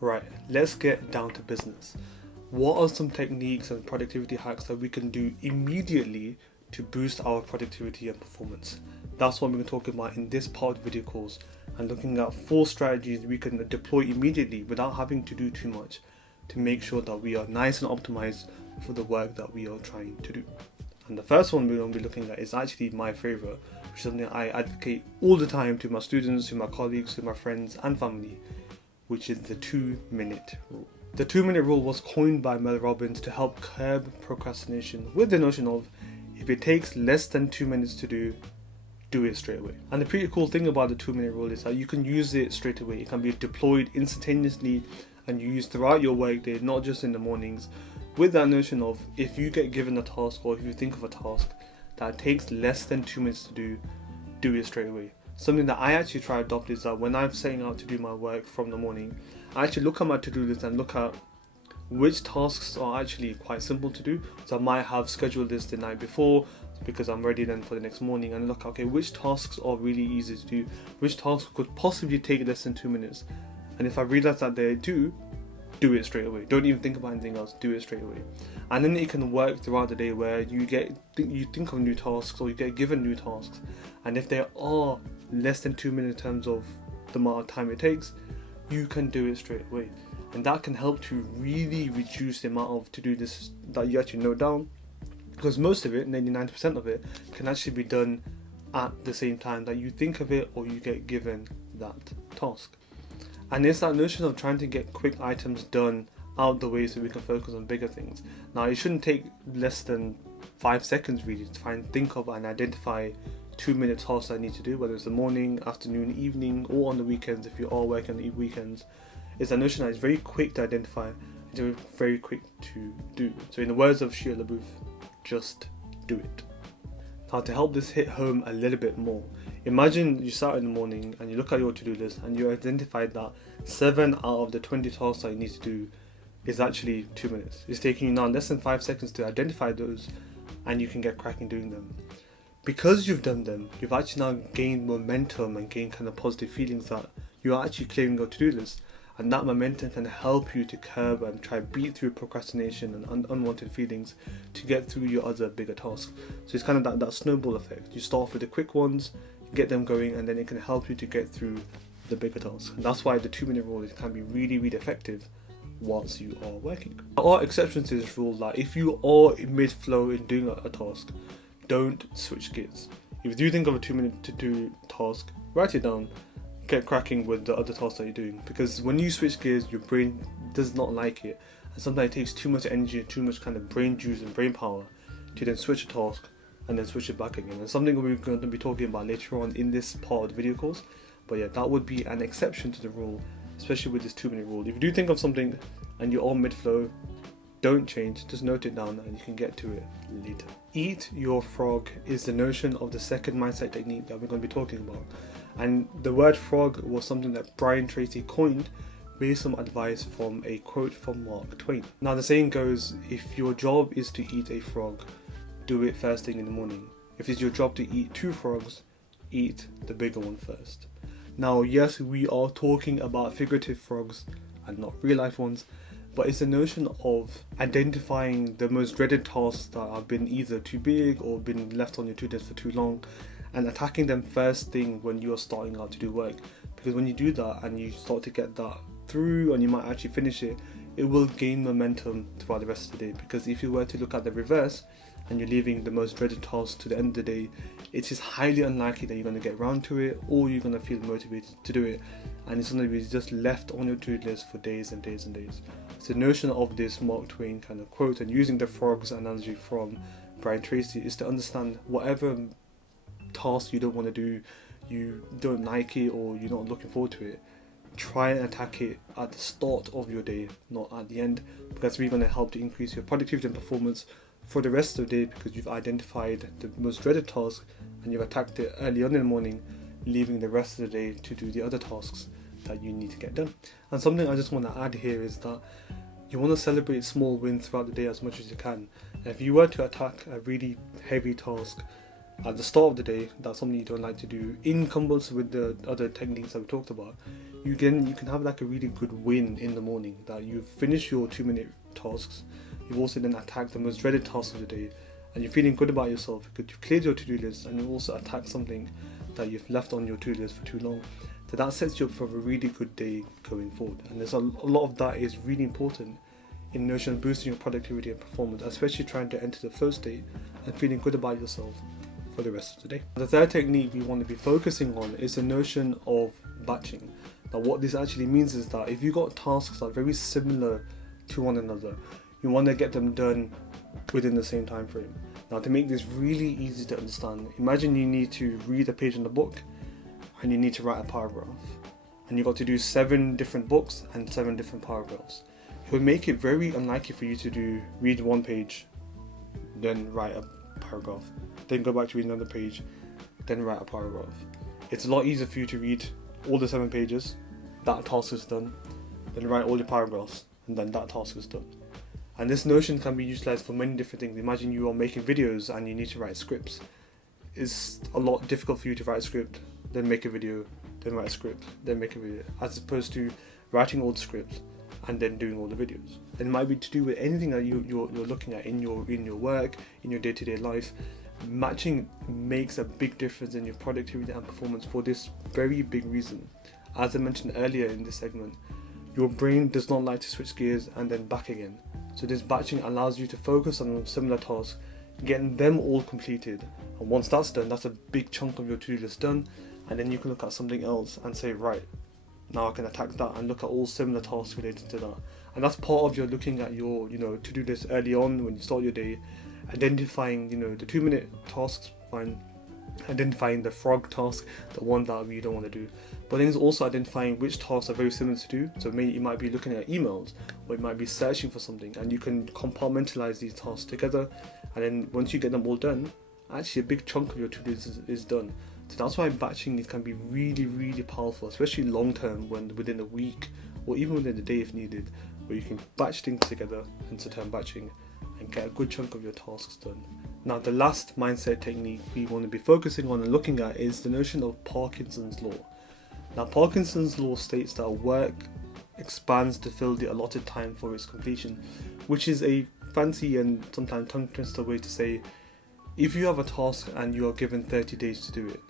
Right, let's get down to business. What are some techniques and productivity hacks that we can do immediately to boost our productivity and performance? That's what we're talking about in this part of the video course, and looking at 4 strategies we can deploy immediately without having to do too much to make sure that we are nice and optimized for the work that we are trying to do. And the first one we're going to be looking at is actually my favorite, which is something I advocate all the time to my students, to my colleagues, to my friends and family, which is the 2-minute rule. The 2-minute rule was coined by Mel Robbins to help curb procrastination with the notion of if it takes less than 2 minutes to do it straight away. And the pretty cool thing about the 2-minute rule is that you can use it straight away. It can be deployed instantaneously and used throughout your workday, not just in the mornings, with that notion of if you get given a task or if you think of a task that takes less than 2 minutes to do it straight away. Something that I actually try to adopt is that when I'm setting out to do my work from the morning, I actually look at my to-do list and look at which tasks are actually quite simple to do. So I might have scheduled this the night before because I'm ready then for the next morning, and look, okay, which tasks are really easy to do, which tasks could possibly take less than 2 minutes. And if I realize that they do it straight away. Don't even think about anything else, do it straight away. And then it can work throughout the day where you think of new tasks or you get given new tasks, and if they are less than 2 minutes in terms of the amount of time it takes, you can do it straight away. And that can help to really reduce the amount of to-do lists that you actually note down, because most of it, 99% of it, can actually be done at the same time that you think of it or you get given that task. And it's that notion of trying to get quick items done out the way so we can focus on bigger things. Now, it shouldn't take less than 5 seconds really to try and think of and identify 2-minute tasks I need to do, whether it's the morning, afternoon, evening, or on the weekends if you are working on the weekends. It's a notion that is very quick to identify and very quick to do. So in the words of Shia LaBeouf, just do it. Now, to help this hit home a little bit more, imagine you start in the morning and you look at your to-do list and you identified that 7 out of the 20 tasks that you need to do is actually 2 minutes. It's taking you now less than 5 seconds to identify those, and you can get cracking doing them. Because you've done them, you've actually now gained momentum and gained kind of positive feelings that you're actually clearing your to-do list. And that momentum can help you to curb and try beat through procrastination and unwanted feelings to get through your other bigger tasks. So it's kind of that snowball effect. You start off with the quick ones, get them going, and then it can help you to get through the bigger tasks. And that's why the 2-minute rule can be really, really effective whilst you are working. There are exceptions to this rule, that if you are in mid-flow in doing a task, don't switch gears. If you do think of a 2-minute to do task, write it down, get cracking with the other tasks that you're doing, because when you switch gears, your brain does not like it, and sometimes it takes too much energy and too much kind of brain juice and brain power to then switch a task and then switch it back again. And something we're going to be talking about later on in this part of the video course. But yeah, that would be an exception to the rule, especially with this 2-minute rule. If you do think of something and you're on mid-flow, don't change, just note it down and you can get to it later. Eat your frog is the notion of the second mindset technique that we're going to be talking about. And the word frog was something that Brian Tracy coined based on advice from a quote from Mark Twain. Now, the saying goes, if your job is to eat a frog, do it first thing in the morning. If it's your job to eat 2 frogs, eat the bigger one first. Now, yes, we are talking about figurative frogs and not real life ones, but it's a notion of identifying the most dreaded tasks that have been either too big or been left on your to-do list for too long, and attacking them first thing when you're starting out to do work. Because when you do that and you start to get that through and you might actually finish it, it will gain momentum throughout the rest of the day. Because if you were to look at the reverse and you're leaving the most dreaded task to the end of the day, it is highly unlikely that you're going to get around to it or you're going to feel motivated to do it, and it's going to be just left on your to-do list for days and days and days. So the notion of this Mark Twain kind of quote and using the frogs analogy from Brian Tracy is to understand whatever task you don't want to do, you don't like it or you're not looking forward to it, try and attack it at the start of your day, not at the end, because it's really going to help to increase your productivity and performance for the rest of the day, because you've identified the most dreaded task and you've attacked it early on in the morning, leaving the rest of the day to do the other tasks that you need to get done. And something I just want to add here is that you want to celebrate small wins throughout the day as much as you can. And if you were to attack a really heavy task at the start of the day, that's something you don't like to do, in combos with the other techniques that we talked about, you can have like a really good win in the morning, that you've finished your 2-minute tasks, you've also then attacked the most dreaded task of the day, and you're feeling good about yourself because you've cleared your to-do list and you've also attacked something that you've left on your to-do list for too long. So that sets you up for a really good day going forward. And there's a lot of that is really important in notion of boosting your productivity and performance, especially trying to enter the flow state and feeling good about yourself for the rest of the day. The third technique we want to be focusing on is the notion of batching. Now what this actually means is that if you've got tasks that are very similar to one another, you want to get them done within the same time frame. Now to make this really easy to understand, imagine you need to read a page in the book and you need to write a paragraph, and you've got to do 7 different books and 7 different paragraphs. It would make it very unlikely for you to read 1 page, then write a paragraph, then go back to read another page, then write a paragraph. It's a lot easier for you to read all the 7 pages, that task is done, then write all the paragraphs, and then that task is done. And this notion can be utilized for many different things. Imagine you are making videos and you need to write scripts. It's a lot difficult for you to write a script, then make a video, then write a script, then make a video, as opposed to writing all the scripts and then doing all the videos. It might be to do with anything that you're looking at in your work, in your day-to-day life. Matching makes a big difference in your productivity and performance for this very big reason. As I mentioned earlier in this segment, your brain does not like to switch gears and then back again. So this batching allows you to focus on similar tasks, getting them all completed. And once that's done, that's a big chunk of your to-do list done. And then you can look at something else and say, right, now I can attack that and look at all similar tasks related to that. And that's part of your looking at your, to-do list early on when you start your day, identifying, the 2-minute tasks, fine. Identifying the frog task, the one that you don't want to do. But then it's also identifying which tasks are very similar to do. So maybe you might be looking at emails, or you might be searching for something, and you can compartmentalize these tasks together. And then once you get them all done, actually a big chunk of your to-do is done. So that's why batching can be really, really powerful, especially long term, when within a week or even within the day if needed, where you can batch things together, hence term batching, and get a good chunk of your tasks done. Now the last mindset technique we want to be focusing on and looking at is the notion of Parkinson's law. Now Parkinson's law states that work expands to fill the allotted time for its completion, which is a fancy and sometimes tongue twister way to say, if you have a task and you are given 30 days to do it,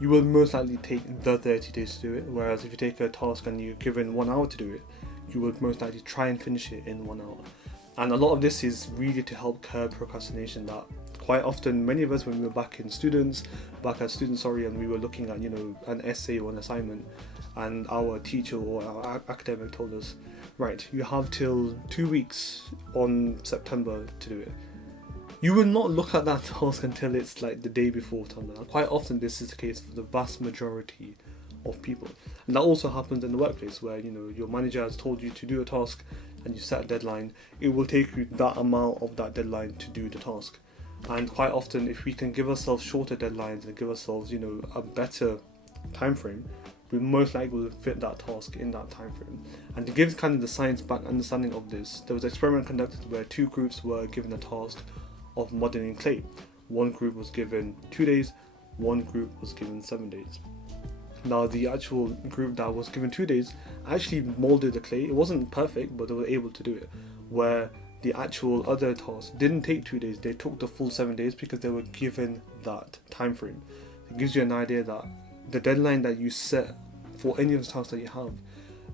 you will most likely take the 30 days to do it, whereas if you take a task and you're given 1 hour to do it, you will most likely try and finish it in 1 hour. And a lot of this is really to help curb procrastination, that quite often many of us, when we were back at students, and we were looking at an essay or an assignment, and our teacher or our academic told us, right, you have till 2 weeks on September to do it. You will not look at that task until it's like the day before September. And quite often this is the case for the vast majority of people. And that also happens in the workplace, where your manager has told you to do a task and you set a deadline. It will take you that amount of that deadline to do the task. And quite often, if we can give ourselves shorter deadlines and give ourselves a better time frame, we most likely will fit that task in that time frame. And to give kind of the science-backed understanding of this, there was an experiment conducted where 2 groups were given a task of modeling clay. One group was given 2 days, one group was given 7 days. Now the actual group that was given 2 days actually molded the clay. It wasn't perfect, but they were able to do it. Where the actual other task didn't take 2 days, they took the full 7 days because they were given that time frame. It gives you an idea that the deadline that you set for any of the tasks that you have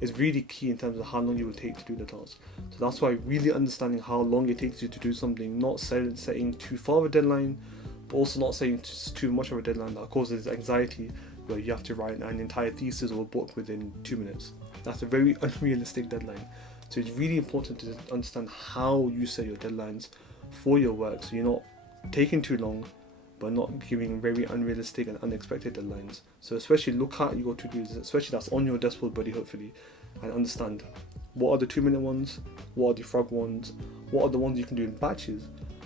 is really key in terms of how long you will take to do the task. So that's why really understanding how long it takes you to do something, not setting too far of a deadline, but also not setting too much of a deadline that causes anxiety, where you have to write an entire thesis or a book within 2 minutes. That's a very unrealistic deadline. So it's really important to understand how you set your deadlines for your work, so you're not taking too long, but not giving very unrealistic and unexpected deadlines. So especially look at your to-dos, especially that's on your dashboard buddy hopefully, and understand what are the 2-minute ones, what are the frog ones, what are the ones you can do in batches,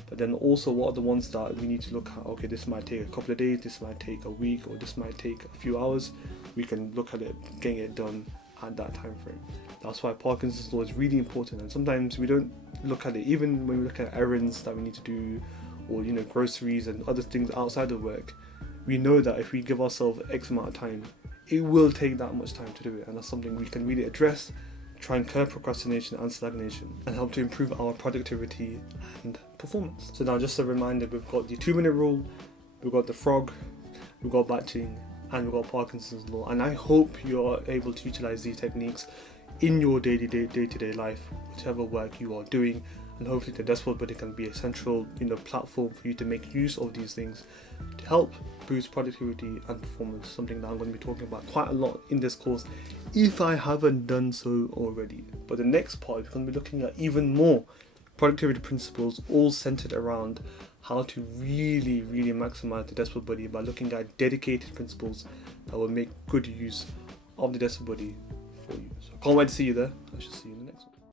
but then also what are the ones that we need to look at, okay, this might take a couple of days, this might take a week, or this might take a few hours. We can look at it, getting it done at that time frame. That's why Parkinson's law is really important, and sometimes we don't look at it, even when we look at errands that we need to do, or groceries and other things outside of work, we know that if we give ourselves X amount of time, it will take that much time to do it, and that's something we can really address, try and curb procrastination and stagnation, and help to improve our productivity and performance. So now, just a reminder, we've got the 2-minute rule, we've got the frog, we've got batching, and we've got Parkinson's law, and I hope you're able to utilize these techniques in your day-to-day life, whichever work you are doing, and hopefully the Deskboard Buddy can be a central platform for you to make use of these things to help boost productivity and performance, something that I'm going to be talking about quite a lot in this course if I haven't done so already. But the next part, we're going to be looking at even more productivity principles, all centered around how to really maximize the Deskboard Buddy by looking at dedicated principles that will make good use of the Deskboard Buddy for you. So I can't wait to see you there. I should see you in